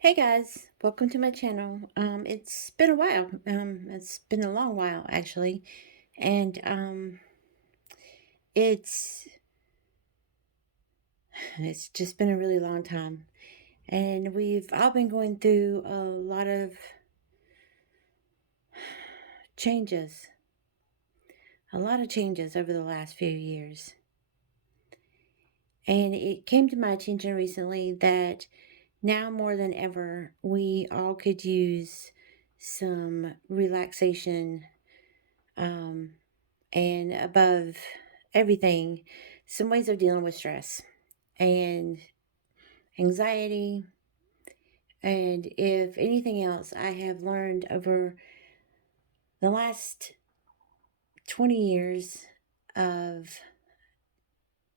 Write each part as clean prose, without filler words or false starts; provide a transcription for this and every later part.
Hey guys, welcome to my channel. It's been a while. It's been a long while actually, and it's it's just been a really long time. And we've all been going through changes, a lot of changes over the last few years. And it came to my attention recently that now more than ever, we all could use some relaxation. Um, and above everything, some ways of dealing with stress and anxiety. And if anything else, I have learned over the last 20 years of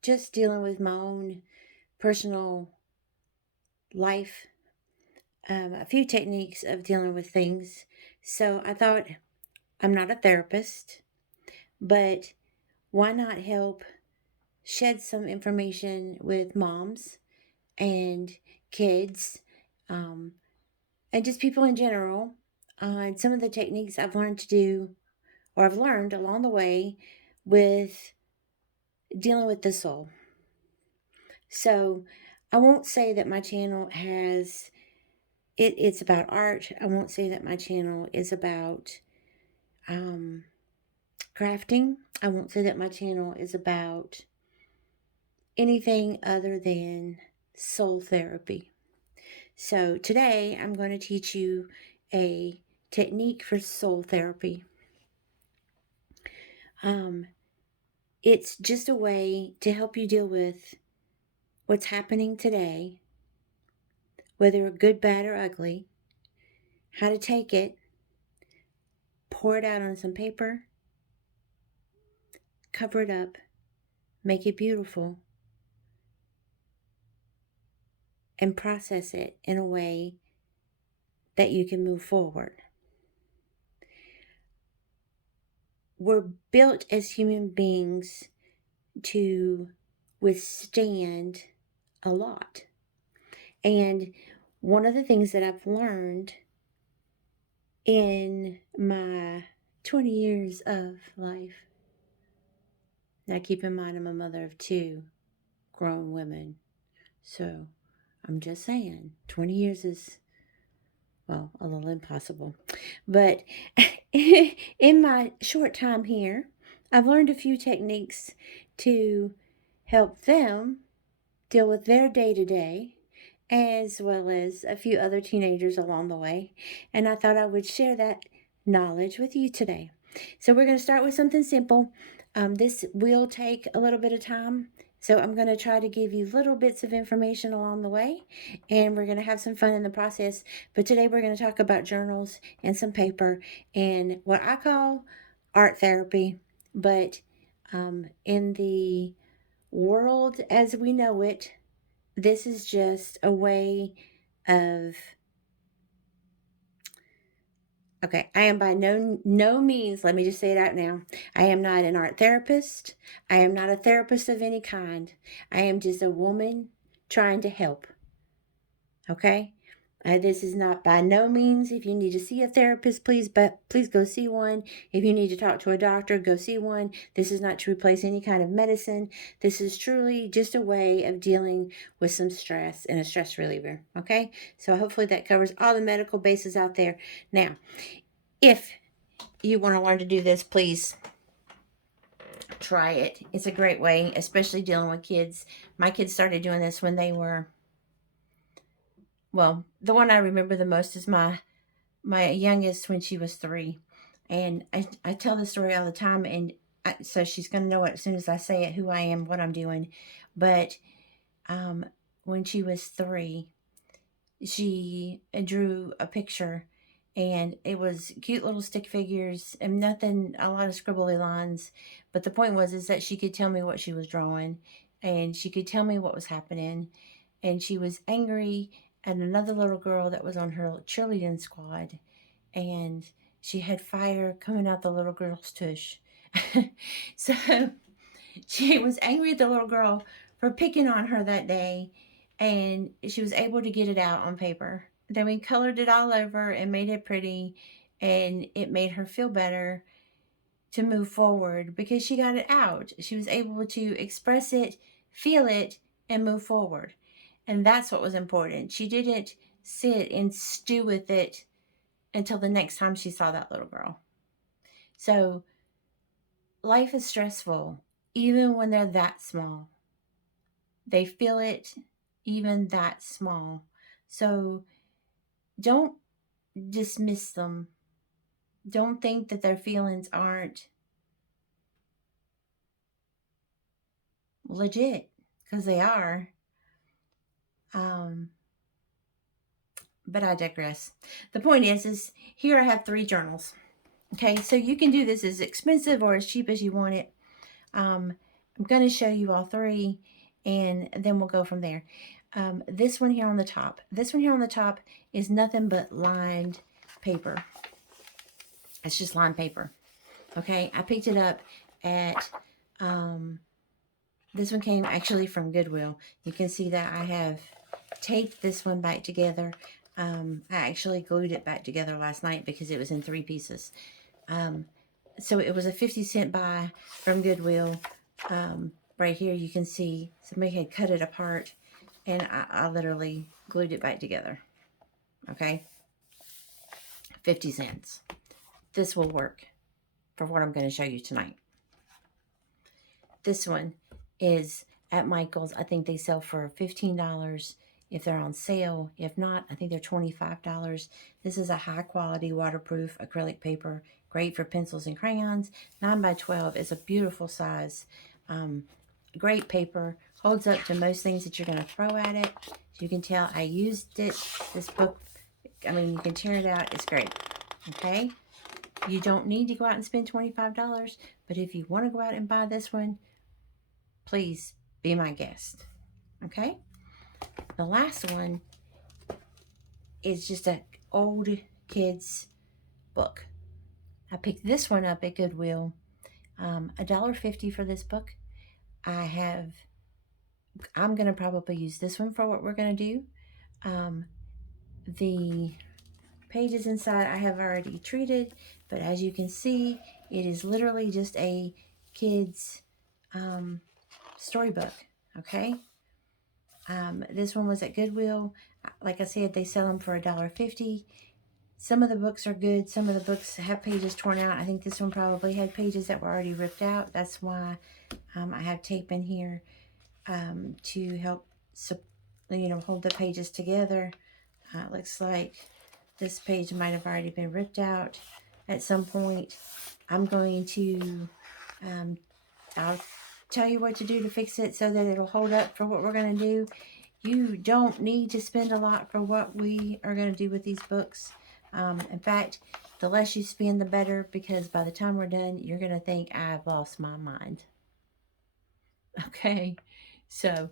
just dealing with my own personal life, a few techniques of dealing with things. So I thought, I'm not a therapist, but why not help shed some information with moms and kids, um, and just people in general on some of the techniques I've learned to do or I've learned along the way with dealing with the soul. So I won't say that my channel it's about art. I won't say that my channel is about um, crafting. I won't say that my channel is about anything other than soul therapy. So today I'm going to teach you a technique for soul therapy. Um, it's just a way to help you deal with what's happening today, whether good, bad, or ugly, how to take it, pour it out on some paper, cover it up, make it beautiful, and process it in a way that you can move forward. We're built as human beings to withstand a lot. And one of the things that I've learned in my 20 years of life, now keep in mind I'm a mother of two grown women, so I'm just saying 20 years is, well, a little impossible. But in my short time here, I've learned a few techniques to help them deal with their day to day, as well as a few other teenagers along the way. And I thought I would share that knowledge with you today. So we're going to start with something simple. This will take a little bit of time. So I'm going to try to give you little bits of information along the way, and we're going to have some fun in the process. But today we're going to talk about journals and some paper and what I call art therapy. But in the world as we know it, this is just a way of, okay, I am by no means, let me just say it out now, I am not an art therapist. I am not a therapist of any kind. I am just a woman trying to help. Okay? This is not by no means. If you need to see a therapist, please go see one. If you need to talk to a doctor, go see one. This is not to replace any kind of medicine. This is truly just a way of dealing with some stress and a stress reliever. Okay, so hopefully that covers all the medical bases out there. Now, if you want to learn to do this, please try it. It's a great way, especially dealing with kids. My kids started doing this when they were, well, the one I remember the most is my youngest when she was 3. And I tell this story all the time, and so she's going to know it as soon as I say it, who I am, what I'm doing. But um, when she was 3, she drew a picture, and it was cute little stick figures and nothing, a lot of scribbly lines. But the point was is that she could tell me what she was drawing, and she could tell me what was happening. And she was angry at another little girl that was on her cheerleading squad, and she had fire coming out the little girl's tush. So she was angry at the little girl for picking on her that day, and she was able to get it out on paper then we colored it all over and made it pretty, and it made her feel better to move forward because she got it out. She was able to express it, feel it, and move forward. And that's what was important. She didn't sit and stew with it until the next time she saw that little girl. So life is stressful, even when they're that small. They feel it, even that small. So don't dismiss them. Don't think that their feelings aren't legit, because they are. Um, but I digress. The point is here I have 3 journals. Okay, so you can do this as expensive or as cheap as you want it. I'm going to show you all 3, and then we'll go from there. This one here on the top. This one here on the top is nothing but lined paper. It's just lined paper. Okay, I picked it up at, this one came actually from Goodwill. You can see that I have taped this one back together. I actually glued it back together last night because it was in 3 pieces. So it was a 50-cent buy from Goodwill. Right here you can see somebody had cut it apart, and I literally glued it back together. Okay, 50 cents. This will work for what I'm going to show you tonight. This one is at Michael's. I think they sell for $15 if they're on sale. If not, I think they're $25. This is a high quality waterproof acrylic paper, great for pencils and crayons. 9x12 is a beautiful size. Great paper, holds up to most things that you're going to throw at it. You can tell I used it. This book, I mean, you can tear it out. It's great. Okay, you don't need to go out and spend $25, but if you want to go out and buy this one, please be my guest. Okay, the last one is just an old kids book. I picked this one up at Goodwill. $1.50 for this book. I'm going to probably use this one for what we're going to do. The pages inside I have already treated, but as you can see, it is literally just a kid's storybook. Okay, this one was at Goodwill. Like I said, they sell them for $1.50. Some of the books are good. Some of the books have pages torn out. I think this one probably had pages that were already ripped out. That's why I have tape in here to help, hold the pages together. It looks like this page might have already been ripped out at some point. I'm going to, I'll tell you what to do to fix it so that it'll hold up for what we're going to do. You don't need to spend a lot for what we are going to do with these books. In fact, the less you spend, the better, because by the time we're done, you're going to think I've lost my mind. Okay, so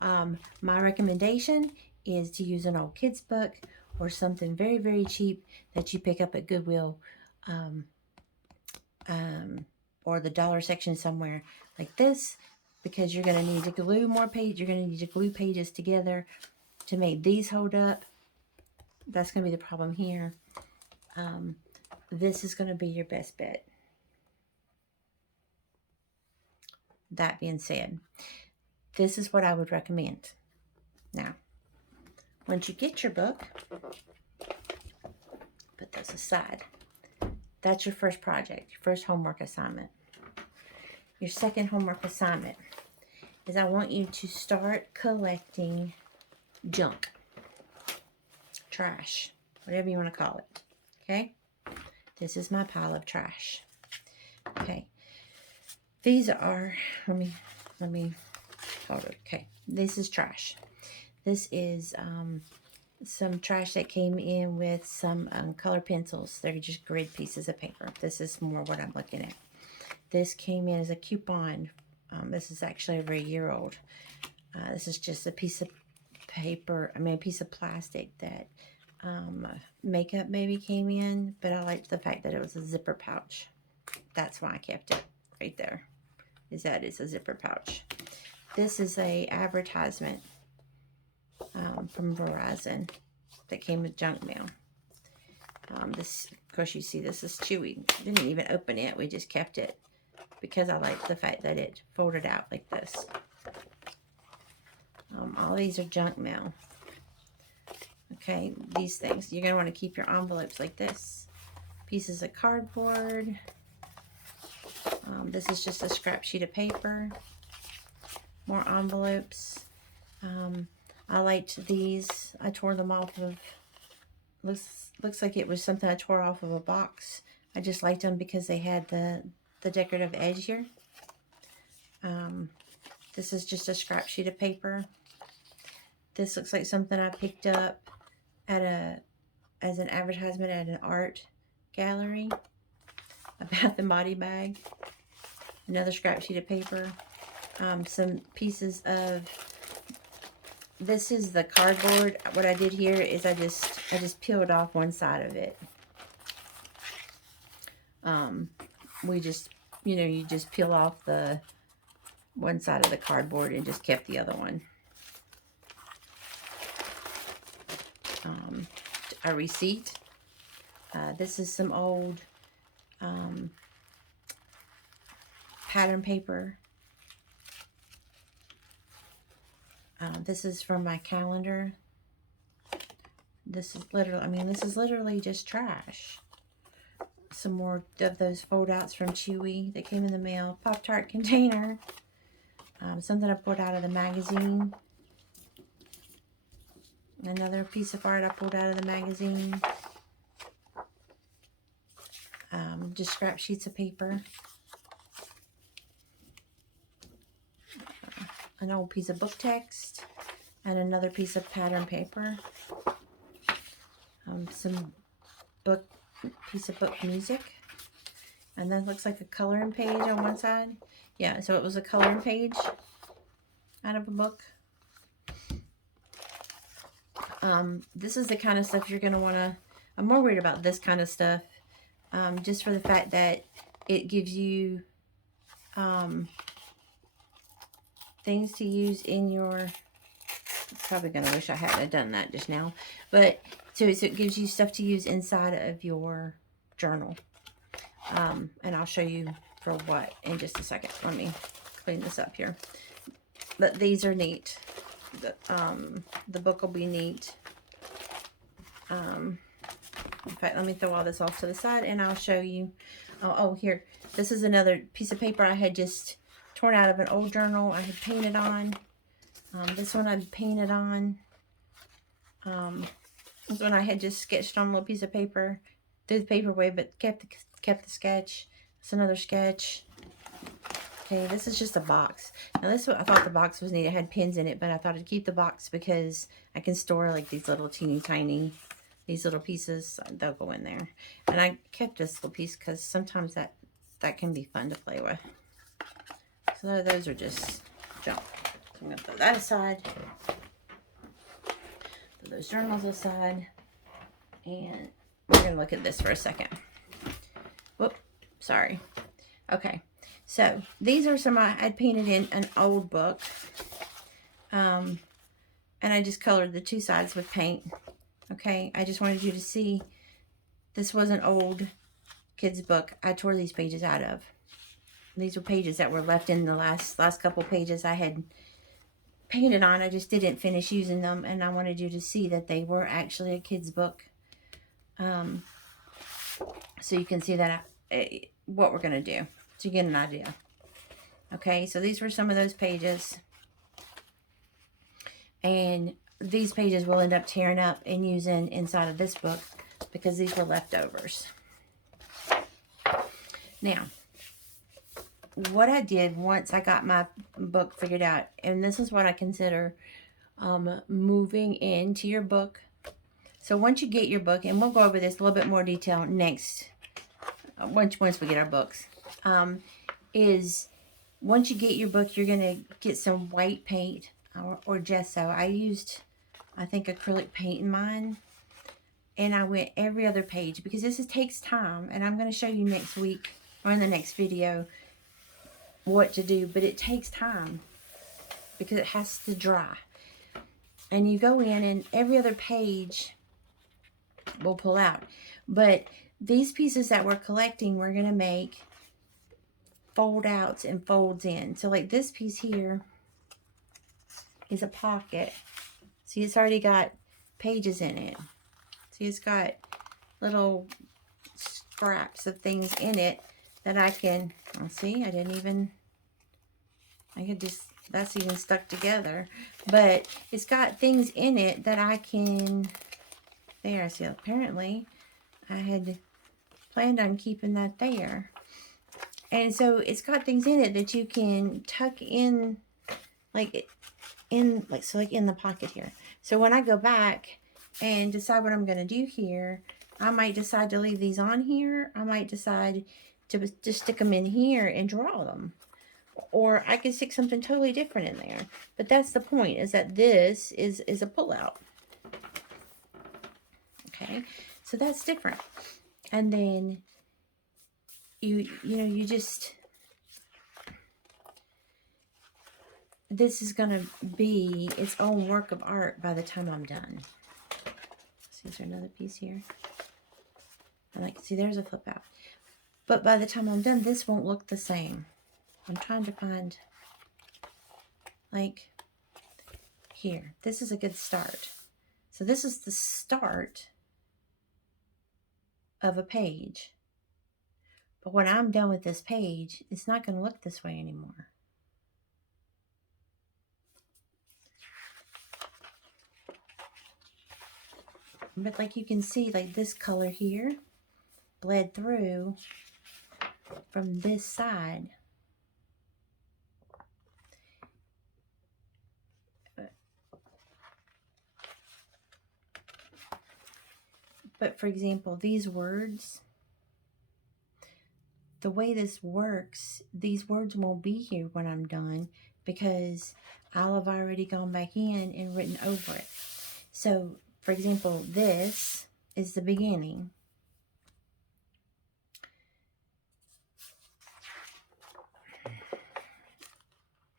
my recommendation is to use an old kid's book or something very, very cheap that you pick up at Goodwill or the dollar section somewhere like this, because you're going to need to glue more pages. You're going to need to glue pages together to make these hold up. That's going to be the problem here. This is going to be your best bet. That being said, this is what I would recommend. Now, once you get your book, put this aside. That's your first project, your first homework assignment. Your second homework assignment is I want you to start collecting junk, trash, whatever you want to call it. Okay? This is my pile of trash. Okay. These are, let me hold it. Okay. This is trash. This is some trash that came in with some color pencils. They're just grid pieces of paper. This is more what I'm looking at. This came in as a coupon. This is actually over a year old. This is just a piece of paper, a piece of plastic that makeup maybe came in, but I liked the fact that it was a zipper pouch. That's why I kept it right there, is that it's a zipper pouch. This is a advertisement from Verizon that came with junk mail. This, of course, you see this is chewy. Didn't even open it. We just kept it because I like the fact that it folded out like this. All these are junk mail. Okay, these things. You're going to want to keep your envelopes like this. Pieces of cardboard. This is just a scrap sheet of paper. More envelopes. I liked these. I tore them off of, looks like it was something I tore off of a box. I just liked them because they had the decorative edge here. This is just a scrap sheet of paper. This looks like something I picked up at as an advertisement at an art gallery. A Bath and Body bag. Another scrap sheet of paper. Some pieces of, this is the cardboard. What I did here is I just peeled off one side of it. We just, you know, you just peel off the one side of the cardboard and just kept the other one. A receipt. This is some old pattern paper. This is from my calendar. This is literally, I mean, this is literally just trash. Some more of those fold outs from Chewy that came in the mail. Pop-Tart container. Something I pulled out of the magazine. Another piece of art I pulled out of the magazine. Just scrap sheets of paper. An old piece of book text. And another piece of pattern paper. Some piece of book music. And that looks like a coloring page on one side. Yeah, so it was a coloring page out of a book. This is the kind of stuff you're going to want to, I'm more worried about this kind of stuff. Just for the fact that it gives you things to use in your, probably going to wish I hadn't done that just now. But, so it gives you stuff to use inside of your journal. And I'll show you for what in just a second. Let me clean this up here. But these are neat. The book will be neat. In fact, let me throw all this off to the side and I'll show you. Oh, here. This is another piece of paper I had just torn out of an old journal I had painted on. This one I'd painted on. This one I had just sketched on a little piece of paper. Threw the paper away, but kept the sketch. It's another sketch. Okay, this is just a box. Now this one, I thought the box was neat. It had pins in it, but I thought I'd keep the box because I can store like these little teeny tiny, these little pieces. They'll go in there. And I kept this little piece because sometimes that can be fun to play with. So those are just junk. So I'm going to throw that aside. Throw those journals aside. And we're going to look at this for a second. Whoop, sorry. Okay, so these are some I'd painted in an old book. And I just colored the two sides with paint. Okay, I just wanted you to see this was an old kid's book I tore these pages out of. These were pages that were left in the last couple pages I had painted on. I just didn't finish using them, and I wanted you to see that they were actually a kid's book. So you can see that what we're going to do, so you get an idea. Okay, so these were some of those pages. And these pages will end up tearing up and using inside of this book because these were leftovers. Now, what I did once I got my book figured out, and this is what I consider moving into your book. So once you get your book, and we'll go over this a little bit more detail next, once we get our books, is once you get your book, you're going to get some white paint or gesso. I used, I think, acrylic paint in mine, and I went every other page because this takes time, and I'm going to show you next week or in the next video what to do, but it takes time because it has to dry. And you go in, and every other page will pull out. But these pieces that we're collecting, we're going to make fold outs and folds in. So like this piece here is a pocket. See, it's already got pages in it. See, it's got little scraps of things in it that I can, see, I could just, that's even stuck together. But it's got things in it that I can, there, see, apparently I had planned on keeping that there. And so it's got things in it that you can tuck in, like in the pocket here. So when I go back and decide what I'm going to do here, I might decide to leave these on here. I might decide to just stick them in here and draw them. Or I could stick something totally different in there. But that's the point, is that this is a pull-out. Okay, so that's different. And then you just, this is going to be its own work of art by the time I'm done. See, is there another piece here? See, there's a flip out. But by the time I'm done, this won't look the same. I'm trying to find, like, here. This is a good start. So this is the start of a page. But when I'm done with this page, it's not going to look this way anymore. But like you can see, like this color here bled through from this side. But for example, these words, the way this works, these words won't be here when I'm done because I'll have already gone back in and written over it. So, for example, this is the beginning.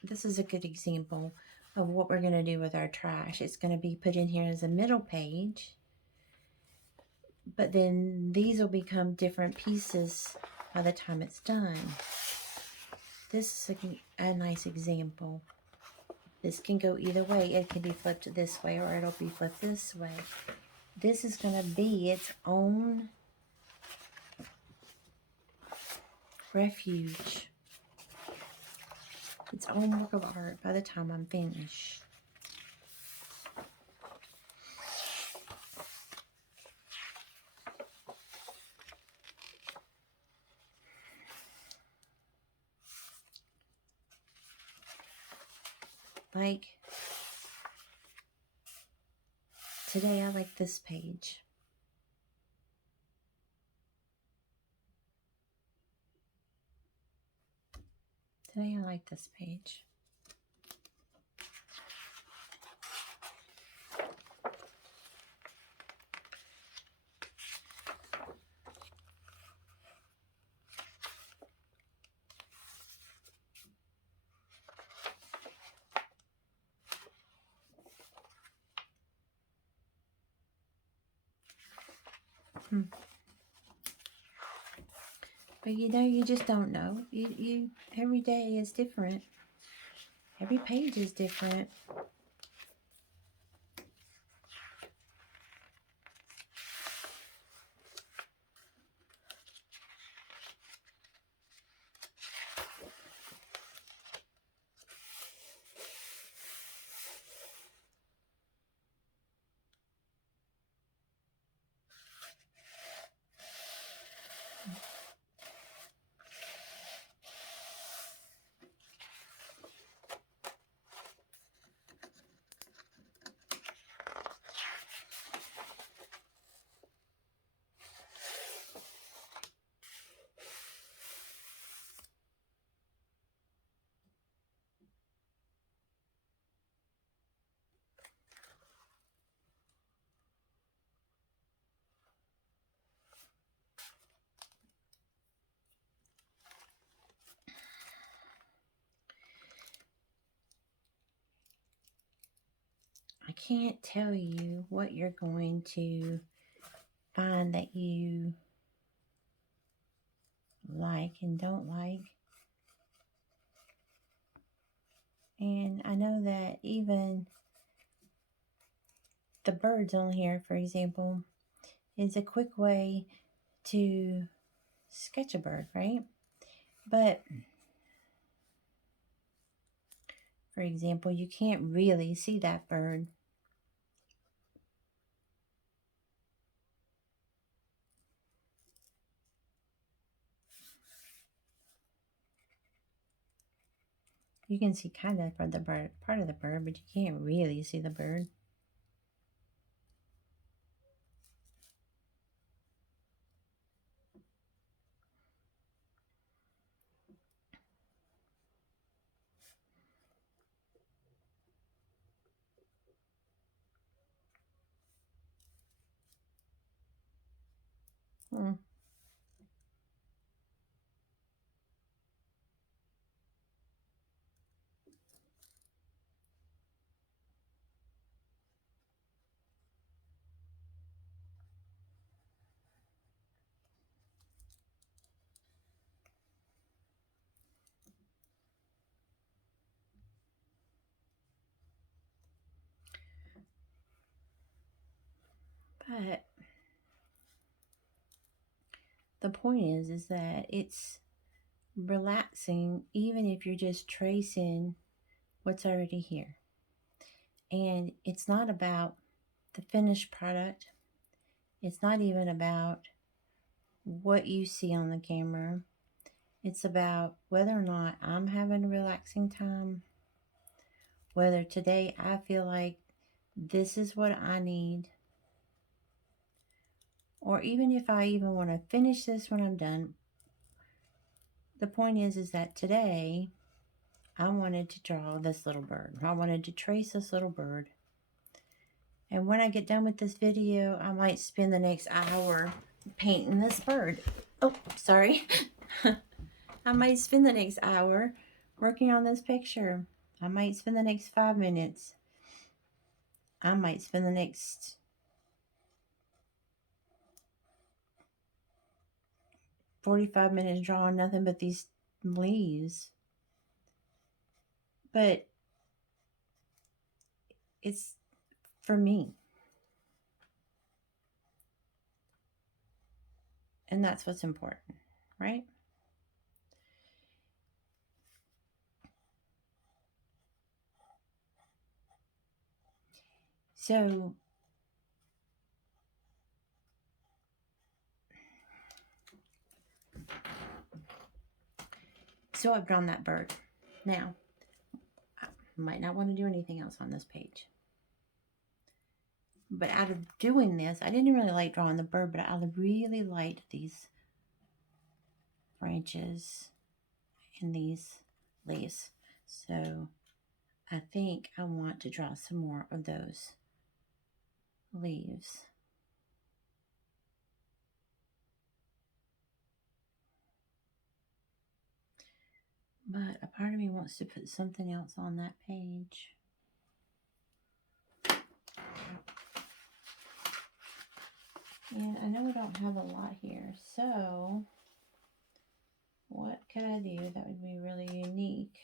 This is a good example of what we're going to do with our trash. It's going to be put in here as a middle page. But then these will become different pieces by the time it's done. This is a nice example. This can go either way. It can be flipped this way or it'll be flipped this way. This is going to be its own refuge. Its own work of art by the time I'm finished. Like, today I like this page. Today I like this page. But you just don't know. Every day is different. Every page is different. I can't tell you what you're going to find that you like and don't like. And I know that even the birds on here, for example, is a quick way to sketch a bird, right? But for example, you can't really see that bird. You can see kind of part of the bird, but you can't really see the bird. Hmm. But the point is that it's relaxing even if you're just tracing what's already here. And it's not about the finished product. It's not even about what you see on the camera. It's about whether or not I'm having a relaxing time, whether today I feel like this is what I need, or even if I even want to finish this when I'm done. The point is that today I wanted to draw this little bird. I wanted to trace this little bird. And when I get done with this video, I might spend the next hour painting this bird. Oh, sorry. I might spend the next hour working on this picture. I might spend the next 5 minutes. I might spend the next 45 minutes drawing nothing but these leaves. But it's for me. And that's what's important, right? So I've drawn that bird. Now, I might not want to do anything else on this page. But out of doing this, I didn't really like drawing the bird, but I really liked these branches and these leaves. So I think I want to draw some more of those leaves. But a part of me wants to put something else on that page. And I know I don't have a lot here, so what could I do that would be really unique?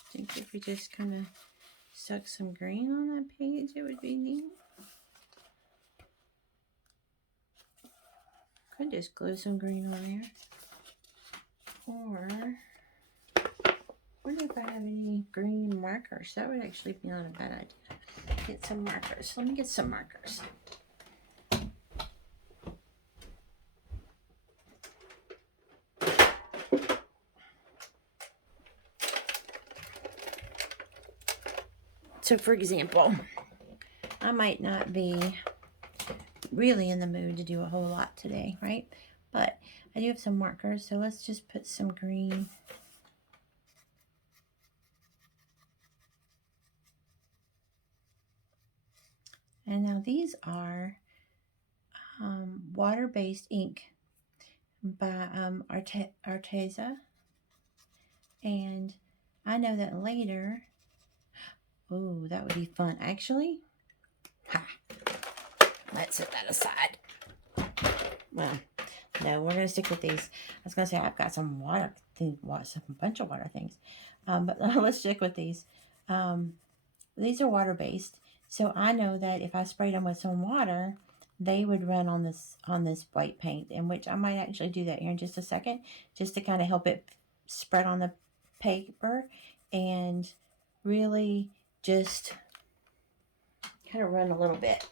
I think if we just kind of stuck some green on that page, it would be neat. Could just glue some green on there. Or wonder if I have any green markers. That would actually be not a bad idea. Get some markers. Let me get some markers. So for example, I might not be really in the mood to do a whole lot today, right? But I do have some markers, so let's just put some green. And now these are water-based ink by Arteza. And I know that later, oh, that would be fun. Actually, let's set that aside. Well, no, we're going to stick with these. I was going to say I've got some water things, a bunch of water things. But let's stick with these. These are water-based. So I know that if I sprayed them with some water, they would run on this white paint, in which I might actually do that here in just a second, just to kind of help it spread on the paper and really just kind of run a little bit.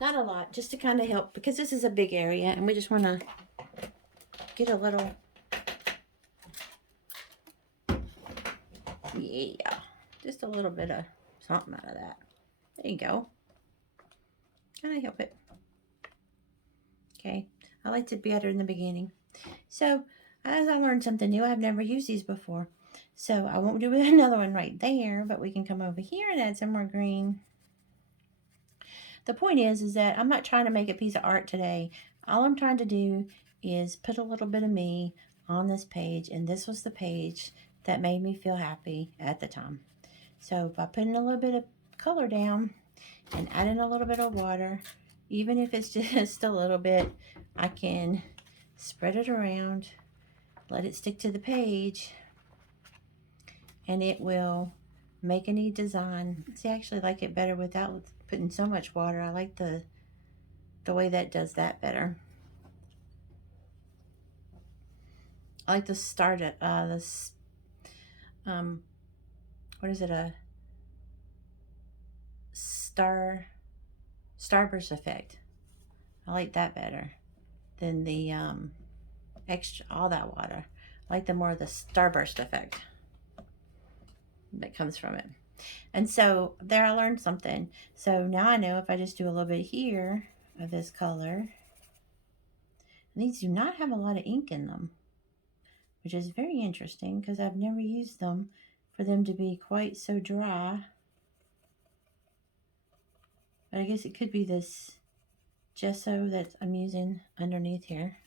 Not a lot, just to kind of help, because this is a big area and we just want to get a little, yeah, just a little bit of something out of that. There you go. Kind of help it. Okay, I like to be better in the beginning. So as I learned something new, I've never used these before. So I won't do another one right there, but we can come over here and add some more green. The point is that I'm not trying to make a piece of art today. All I'm trying to do is put a little bit of me on this page, and this was the page that made me feel happy at the time. So by putting a little bit of color down and adding a little bit of water, even if it's just a little bit, I can spread it around, let it stick to the page, and it will make a neat design. See, I actually like it better without putting so much water. I like the way that does that better. I like the start at this what is it, a starburst effect. I like that better than the extra all that water. I like the more of the starburst effect that comes from it. And so there I learned something. So now I know if I just do a little bit here of this color, these do not have a lot of ink in them, which is very interesting because I've never used them for them to be quite so dry. But I guess it could be this gesso that I'm using underneath here.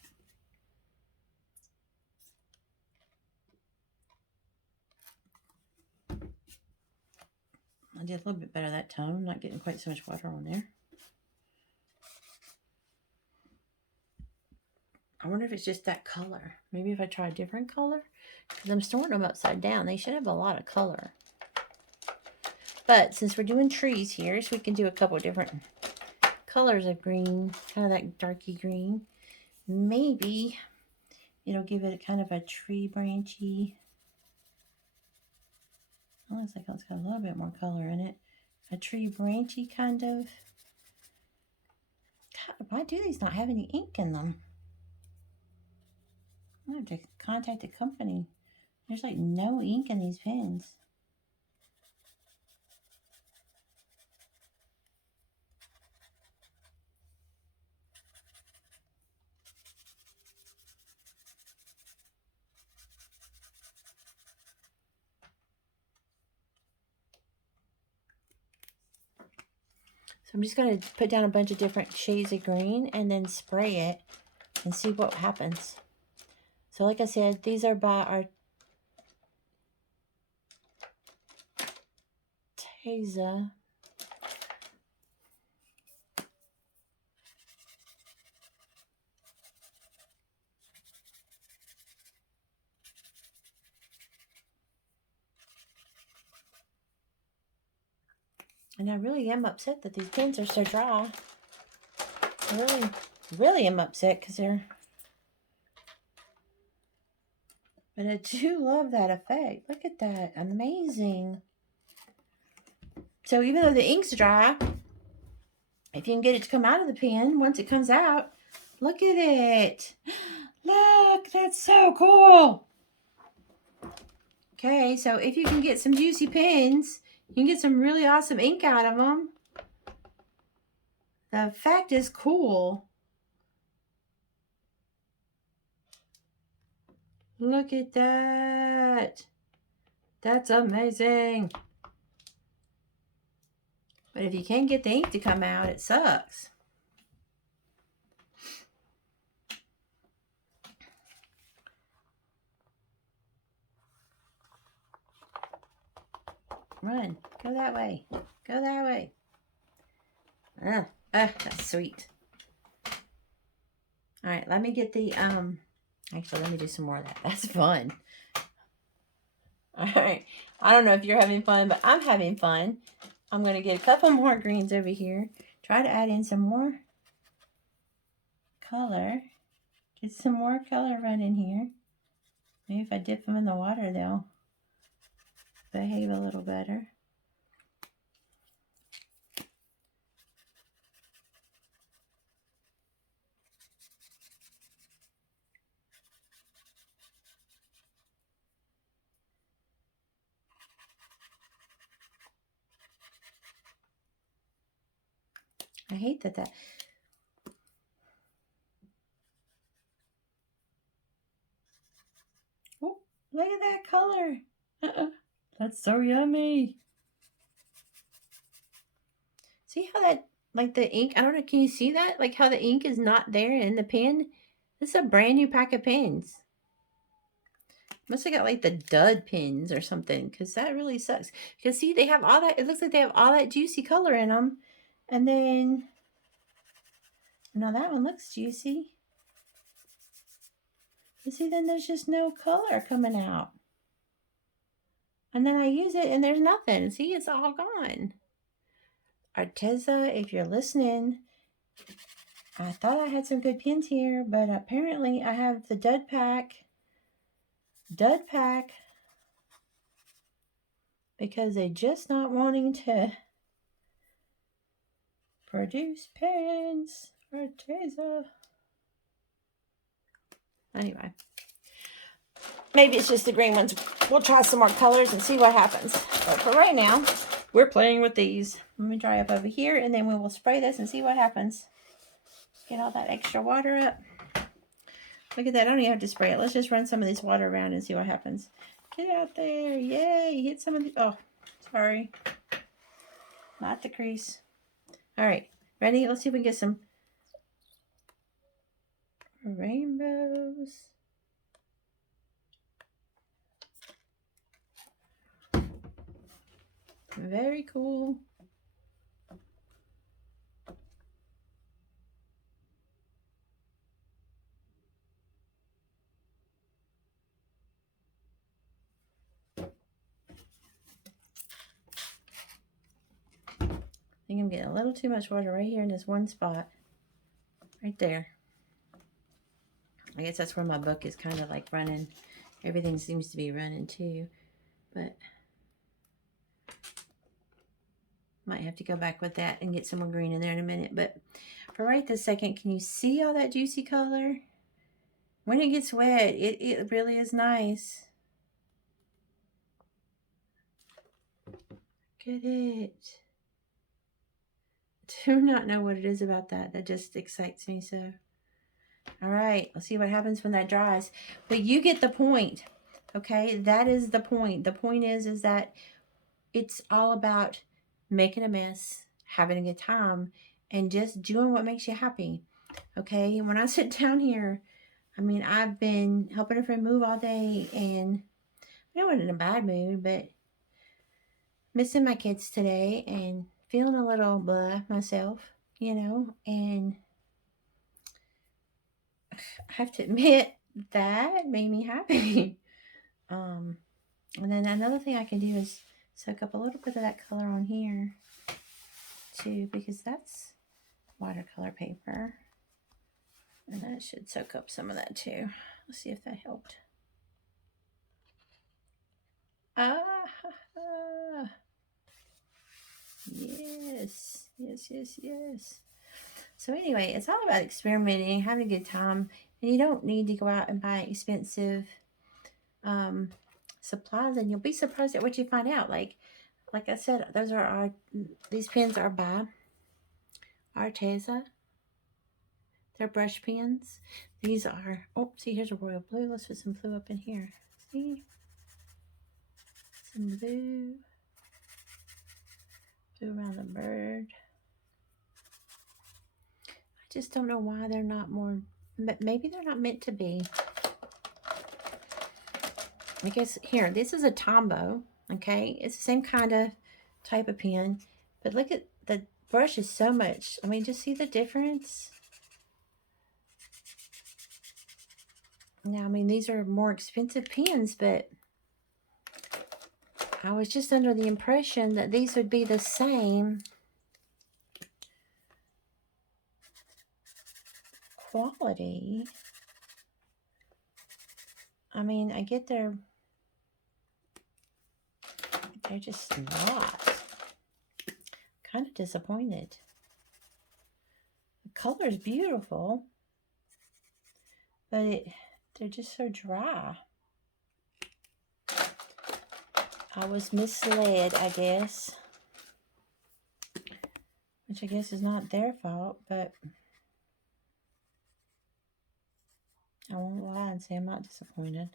I did a little bit better that time. I'm not getting quite so much water on there. I wonder if it's just that color. Maybe if I try a different color, because I'm storing them upside down. They should have a lot of color. But since we're doing trees here, so we can do a couple different colors of green, kind of that darky green. Maybe it'll give it a kind of a tree branchy. It looks like it's got a little bit more color in it. A tree branchy kind of. God, why do these not have any ink in them? I have to contact the company. There's like no ink in these pens. So I'm just going to put down a bunch of different shades of green and then spray it and see what happens. So like I said, these are by Arteza. And I really am upset that these pens are so dry. I really am upset because they're... But I do love that effect. Look at that. Amazing. So even though the ink's dry, if you can get it to come out of the pen, once it comes out, look at it. Look, that's so cool. Okay, so if you can get some juicy pens, you can get some really awesome ink out of them. The effect is cool. Look at that. That's amazing. But if you can't get the ink to come out, it sucks. Run. Go that way. Go that way. That's sweet. All right, let me get the, actually, let me do some more of that. That's fun. All right. I don't know if you're having fun, but I'm having fun. I'm going to get a couple more greens over here. Try to add in some more color. Get some more color running here. Maybe if I dip them in the water, they'll behave a little better. I hate that. Oh, look at that color. That's so yummy. See how that, like the ink, I don't know, can you see that? Like how the ink is not there in the pen? This is a brand new pack of pens. Must have got like the dud pens or something, because that really sucks. Because see, they have all that, it looks like they have all that juicy color in them. And then, now that one looks juicy. You see, then there's just no color coming out. And then I use it and there's nothing. See, it's all gone. Arteza, if you're listening, I thought I had some good pens here, but apparently I have the dud pack. Because they're just not wanting to produce pens. Arteza. Anyway. Maybe it's just the green ones. We'll try some more colors and see what happens. But for right now, we're playing with these. Let me dry up over here, and then we will spray this and see what happens. Get all that extra water up. Look at that. I don't even have to spray it. Let's just run some of this water around and see what happens. Get out there. Yay. Hit some of the... Oh, sorry. Not the crease. All right. Ready? Let's see if we can get some rainbows. Very cool. I think I'm getting a little too much water right here in this one spot. Right there. I guess that's where my book is kind of like running. Everything seems to be running too. But might have to go back with that and get some more green in there in a minute. But for right this second, can you see all that juicy color? When it gets wet, it really is nice. Look at it. Do not know what it is about that. That just excites me so. All right, let's see what happens when that dries. But you get the point, okay? That is the point. The point is that it's all about making a mess, having a good time, and just doing what makes you happy, okay? When I sit down here, I mean, I've been helping a friend move all day, and I wasn't in a bad mood, but missing my kids today and feeling a little blah myself, you know, and I have to admit that made me happy. And then another thing I can do is soak up a little bit of that color on here too, because that's watercolor paper. And that should soak up some of that too. Let's see if that helped. Yes, yes, yes, yes. So anyway, it's all about experimenting, having a good time, and you don't need to go out and buy expensive supplies, and you'll be surprised at what you find out. Like I said, these pens are by Arteza. They're brush pens. These are, oh, see, here's a royal blue. Let's put some blue up in here. See And blue. Blue around the bird. I just don't know why they're not more, but maybe they're not meant to be. I guess, here, this is a Tombow, okay? It's the same kind of type of pen, but look at the brush is so much. I mean, just see the difference? Now, I mean, these are more expensive pens, but I was just under the impression that these would be the same quality. I mean, I get they're just not. Kind of disappointed. The color is beautiful, but they're just so dry. I was misled, I guess. Which I guess is not their fault, but I won't lie and say I'm not disappointed.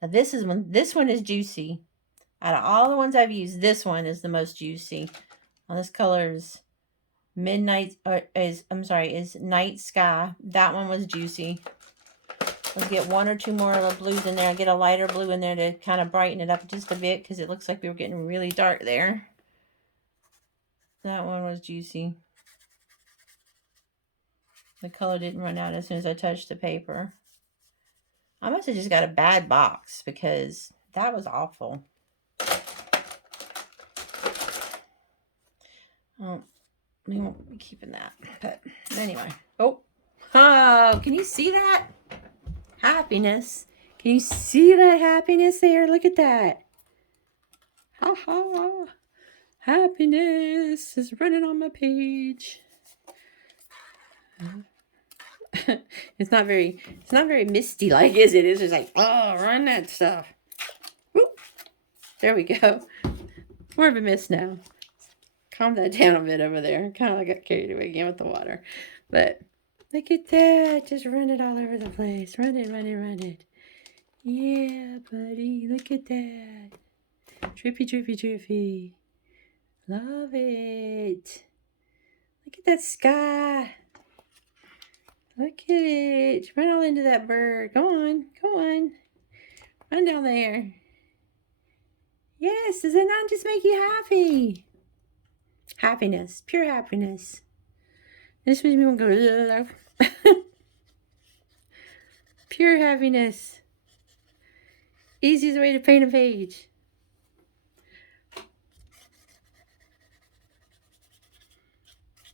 Now this one is juicy. Out of all the ones I've used, this one is the most juicy. Well, this color is is Night Sky. That one was juicy. Let's get one or two more of the blues in there. I'll get a lighter blue in there to kind of brighten it up just a bit because it looks like we were getting really dark there. That one was juicy. The color didn't run out as soon as I touched the paper. I must have just got a bad box because that was awful. We won't be keeping that. But anyway. Oh, can you see that? Happiness. Can you see that happiness there? Look at that. Ha ha. Happiness is running on my page. It's not very misty like, is it? It's just like, oh, run that stuff. Whoop. There we go. More of a mist now. Calm that down a bit over there. Kind of got carried away again with the water. But look at that. Just run it all over the place. Run it, run it, run it. Yeah, buddy. Look at that. Drippy, drippy, drippy. Love it. Look at that sky. Look at it. Run all into that bird. Go on. Go on. Run down there. Yes. Does it not just make you happy? Happiness. Pure happiness. This makes me want to go. Pure happiness. Easiest way to paint a page.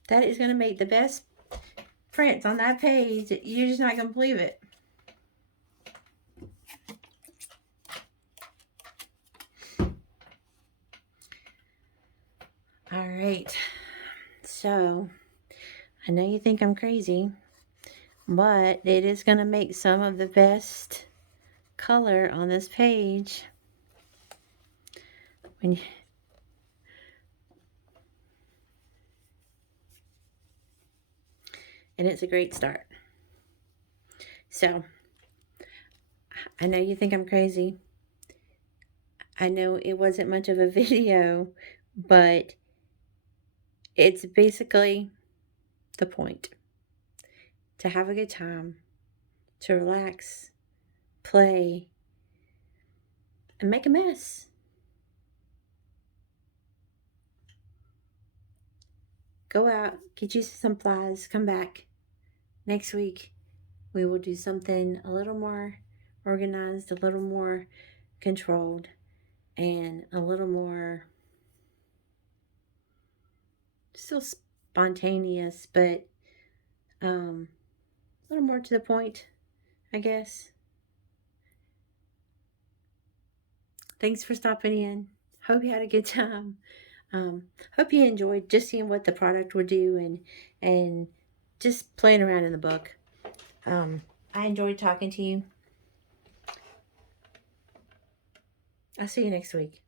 That is going to make the best prints on that page. You're just not going to believe it. All right. So, I know you think I'm crazy, but it is going to make some of the best color on this page. And it's a great start. So, I know you think I'm crazy. I know it wasn't much of a video, but it's basically the point. To have a good time, to relax, play, and make a mess. Go out, get you some supplies, come back. Next week, we will do something a little more organized, a little more controlled, and a little more still spontaneous, but a little more to the point, I guess. Thanks for stopping in. Hope you had a good time. Hope you enjoyed just seeing what the product would do and just playing around in the book. I enjoyed talking to you. I'll see you next week.